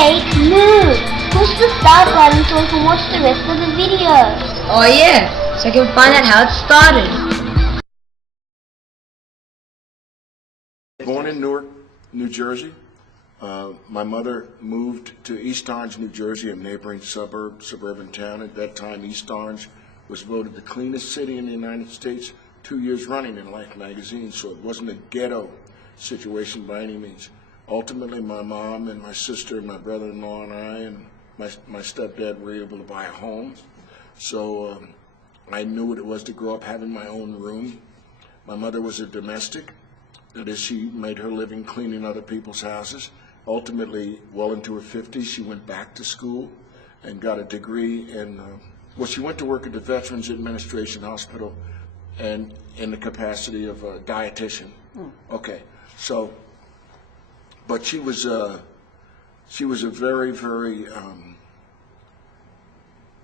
Hey, Luke! Push the start button so we can watch the rest of the video. Oh yeah, so I can find out how it started. Born in Newark, New Jersey. My mother moved to East Orange, New Jersey, a neighboring suburban town. At that time, East Orange was voted the cleanest city in the United States 2 years running in Life magazine, so it wasn't a ghetto situation by any means. Ultimately, my mom and my sister and my brother-in-law and I and my stepdad were able to buy a home. So I knew what it was to grow up having my own room. My mother was a domestic. That is, she made her living cleaning other people's houses. Ultimately, well into her 50s, she went back to school and got a degree in, she went to work at the Veterans Administration Hospital and in the capacity of a dietitian. Okay, so, but she was a very, very,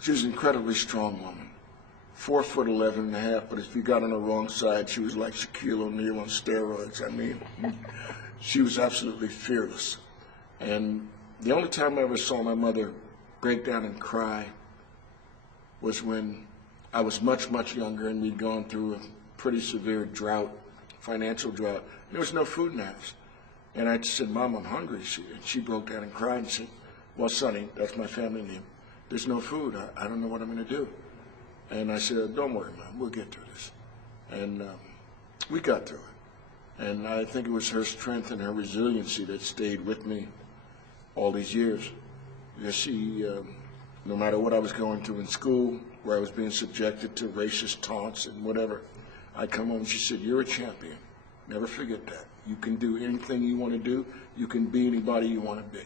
she was an incredibly strong woman. 4'11.5", but if you got on the wrong side, she was like Shaquille O'Neal on steroids. I mean, she was absolutely fearless. And the only time I ever saw my mother break down and cry was when I was much, much younger and we'd gone through a pretty severe drought, financial drought. There was no food in the house. And I just said, "Mom, I'm hungry." And she broke down and cried and said, "Well, Sonny, that's my family name. There's no food. I don't know what I'm going to do." And I said, "Don't worry, Mom, we'll get through this." And we got through it. And I think it was her strength and her resiliency that stayed with me all these years. Because she, no matter what I was going through in school, where I was being subjected to racist taunts and whatever, I'd come home and she said, "You're a champion. Never forget that. You can do anything you want to do. You can be anybody you want to be."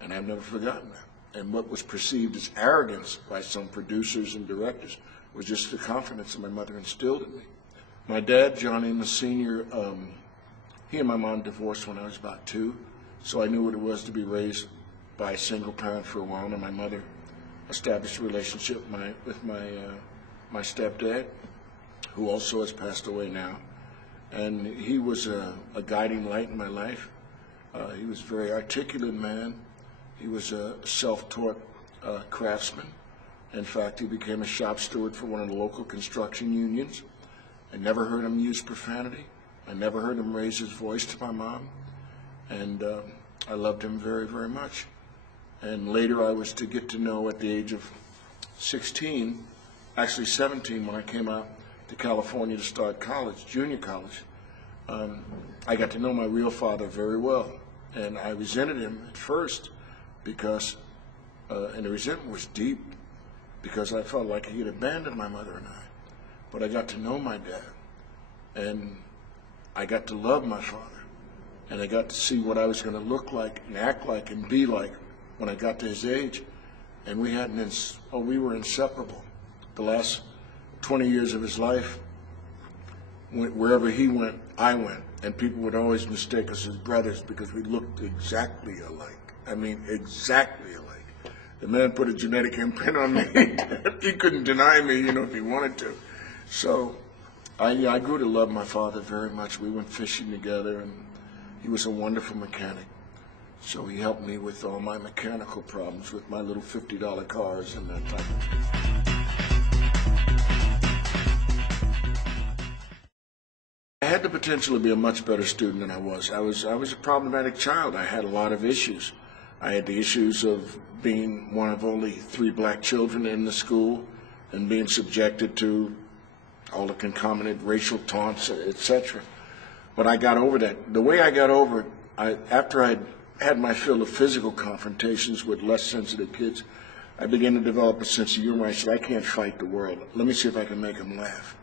And I've never forgotten that. And what was perceived as arrogance by some producers and directors was just the confidence that my mother instilled in me. My dad, John Amos Sr., he and my mom divorced when I was about 2, so I knew what it was to be raised by a single parent for a while. And my mother established a relationship with my stepdad, who also has passed away now. And he was a guiding light in my life. He was a very articulate man. He was a self-taught craftsman. In fact, he became a shop steward for one of the local construction unions. I never heard him use profanity. I never heard him raise his voice to my mom. And I loved him very, very much. And later I was to get to know at the age of 16, actually 17 when I came out to California to start college, junior college. I got to know my real father very well. And I resented him at first because, and the resentment was deep, because I felt like he had abandoned my mother and I. But I got to know my dad, and I got to love my father, and I got to see what I was going to look like and act like and be like when I got to his age. And we were inseparable. The last 20 years of his life, wherever he went, I went, and people would always mistake us as brothers because we looked exactly alike. I mean, exactly alike. The man put a genetic imprint on me. He couldn't deny me, if he wanted to. So I grew to love my father very much. We went fishing together, and he was a wonderful mechanic. So he helped me with all my mechanical problems with my little $50 cars and that type of thing. I had the potential to be a much better student than I was. I was a problematic child. I had a lot of issues. I had the issues of being one of only 3 black children in the school and being subjected to all the concomitant racial taunts, etc. But I got over that. The way I got over it, after I had my fill of physical confrontations with less sensitive kids, I began to develop a sense of humor. I said, I can't fight the world. Let me see if I can make them laugh.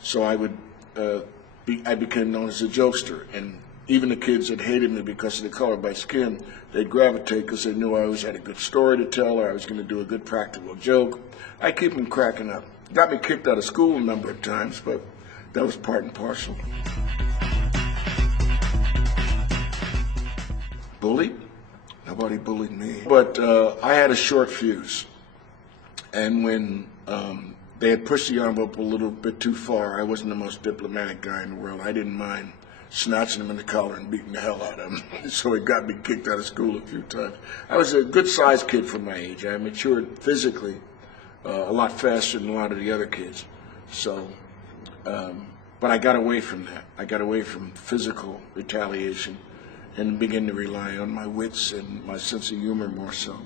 So I became known as a jokester, and even the kids that hated me because of the color of my skin, they'd gravitate because they knew I always had a good story to tell, or I was going to do a good practical joke. I keep them cracking up. Got me kicked out of school a number of times, but that was part and parcel. Bullied? Nobody bullied me. But I had a short fuse, and when they had pushed the envelope a little bit too far, I wasn't the most diplomatic guy in the world. I didn't mind snatching him in the collar and beating the hell out of him. So it got me kicked out of school a few times. I was a good-sized kid for my age. I matured physically a lot faster than a lot of the other kids. So, but I got away from that. I got away from physical retaliation and began to rely on my wits and my sense of humor more so.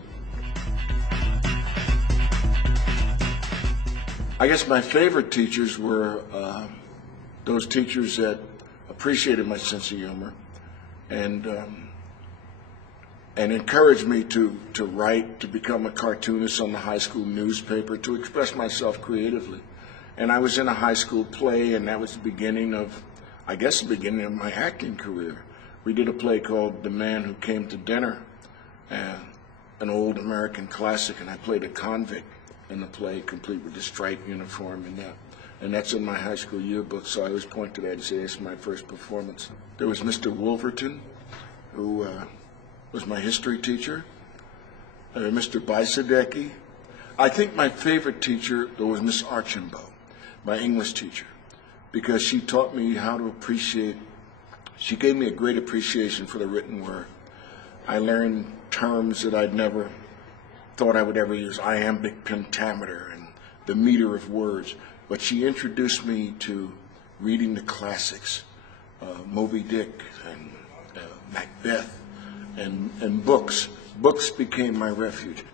I guess my favorite teachers were those teachers that appreciated my sense of humor and encouraged me to write, to become a cartoonist on the high school newspaper, to express myself creatively. And I was in a high school play, and that was the beginning of, I guess, the beginning of my acting career. We did a play called The Man Who Came to Dinner, an old American classic, and I played a convict in the play, complete with the striped uniform and that. And that's in my high school yearbook, so I always point to that and say it's my first performance. There was Mr. Wolverton, who was my history teacher, Mr. Bisadecki. I think my favorite teacher, though, was Miss Archambault, my English teacher, because she taught me how to appreciate, she gave me a great appreciation for the written word. I learned terms that I'd never thought I would ever use, iambic pentameter and the meter of words. But she introduced me to reading the classics, Moby Dick and Macbeth and books. Books became my refuge.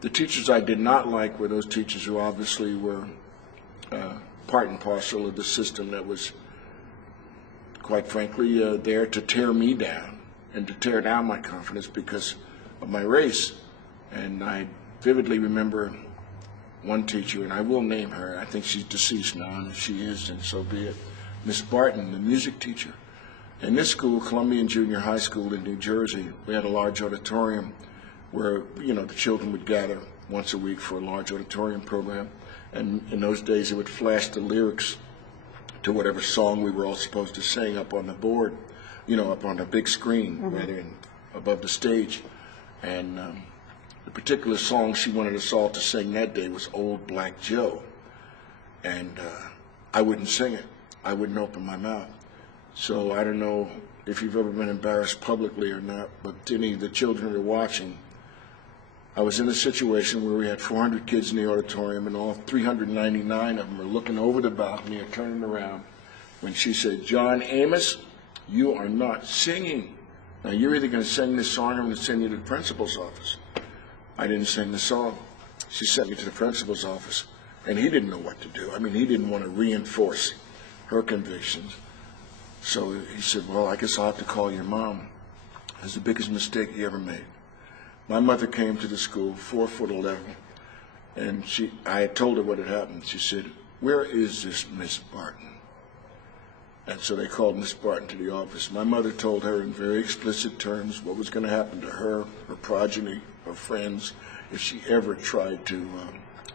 The teachers I did not like were those teachers who obviously were part and parcel of the system that was, quite frankly, there to tear me down and to tear down my confidence because of my race. And I vividly remember one teacher, and I will name her. I think she's deceased now, and if she is, then so be it. Miss Barton, the music teacher. In this school, Columbian Junior High School in New Jersey, we had a large auditorium where, you know, the children would gather once a week for a large auditorium program. And in those days, it would flash the lyrics to whatever song we were all supposed to sing up on the board, you know, up on a big screen, rather than above the stage. And the particular song she wanted us all to sing that day was Old Black Joe. And I wouldn't sing it. I wouldn't open my mouth. So I don't know if you've ever been embarrassed publicly or not, but any of the children who are watching, I was in a situation where we had 400 kids in the auditorium, and all 399 of them were looking over the balcony or turning around when she said, "John Amos, you are not singing. Now you're either going to sing this song or I'm going to send you to the principal's office." I didn't sing the song. She sent me to the principal's office, and he didn't know what to do. I mean, he didn't want to reinforce her convictions. So he said, "Well, I guess I'll have to call your mom. It's the biggest mistake he ever made." My mother came to the school, 4'11", and I had told her what had happened. She said, "Where is this Miss Barton?" And so they called Miss Barton to the office. My mother told her in very explicit terms what was going to happen to her, her progeny, her friends, if she ever tried to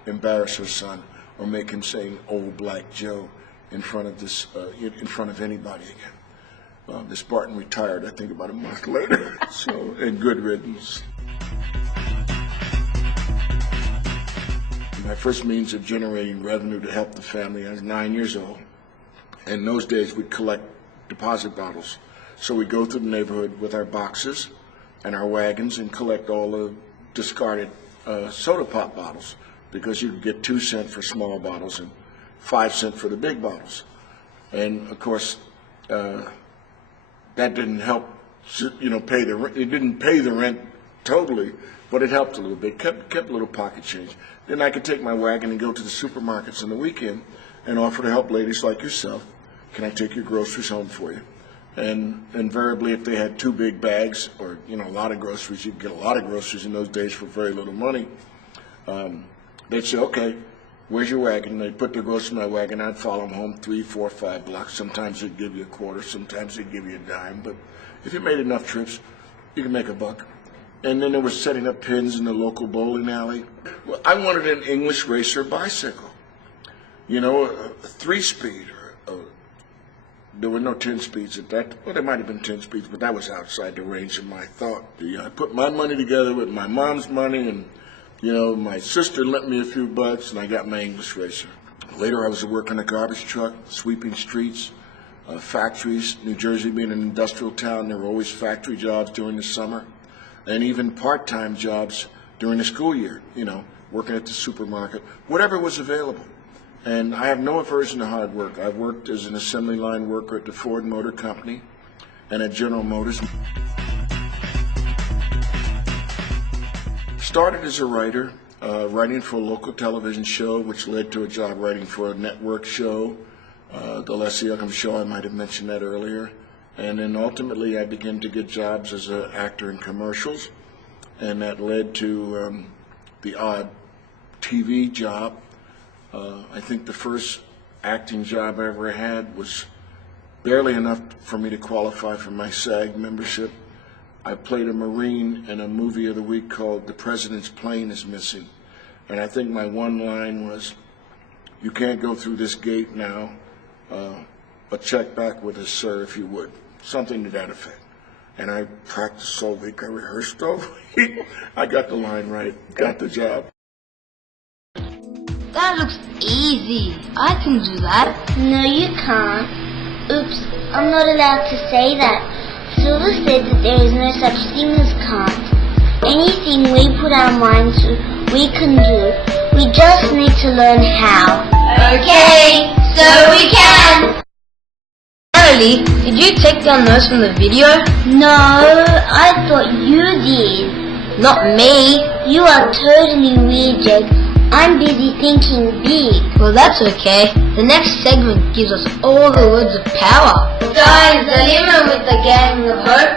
embarrass her son or make him sing Old Black Joe in front of anybody again. Miss Barton retired, I think, about a month later. So, and good riddance. My first means of generating revenue to help the family, I was 9 years old. In those days, we'd collect deposit bottles. So we'd go through the neighborhood with our boxes and our wagons and collect all the discarded soda pop bottles, because you could get 2 cents for small bottles and 5 cents for the big bottles. And of course, that didn't help, you know, pay the rent. It didn't pay the rent totally, but it helped a little bit, kept a little pocket change. Then I could take my wagon and go to the supermarkets on the weekend and offer to help ladies like yourself. "Can I take your groceries home for you?" And invariably, if they had 2 big bags or, you know, a lot of groceries, you could get a lot of groceries in those days for very little money. They'd say, "Okay, where's your wagon?" They'd put their groceries in my wagon. I'd follow them home 3, 4, 5 blocks. Sometimes they'd give you a quarter. Sometimes they'd give you a dime. But if you made enough trips, you could make a buck. And then there was setting up pins in the local bowling alley. Well, I wanted an English racer bicycle. You know, a 3-speed. There were no 10 speeds at that. Well, there might have been 10 speeds, but that was outside the range of my thought. I put my money together with my mom's money, and, you know, my sister lent me a few bucks, and I got my English racer. Later, I was working a garbage truck, sweeping streets, factories. New Jersey being an industrial town, there were always factory jobs during the summer, and even part-time jobs during the school year, you know, working at the supermarket, whatever was available. And I have no aversion to hard work. I've worked as an assembly line worker at the Ford Motor Company and at General Motors. Started as a writer, writing for a local television show, which led to a job writing for a network show, the Leslie Uckham Show. I might have mentioned that earlier. And then ultimately I began to get jobs as an actor in commercials, and that led to the odd TV job. I think the first acting job I ever had was barely enough for me to qualify for my SAG membership. I played a Marine in a movie of the week called The President's Plane is Missing. And I think my one line was, "You can't go through this gate now, but check back with us, sir, if you would." Something to that effect. And I practiced all week, I rehearsed all week. I got the line right, got the job. That looks easy. I can do that. No, you can't. Oops, I'm not allowed to say that. Silver said that there is no such thing as can't. Anything we put our mind to, we can do. We just need to learn how. Okay, so we can. Emily, did you take down notes from the video? No, I thought you did. Not me. You are totally weird, Jake. I'm busy thinking big. Well, that's okay. The next segment gives us all the words of power. Sky's the limit with the gang of hope.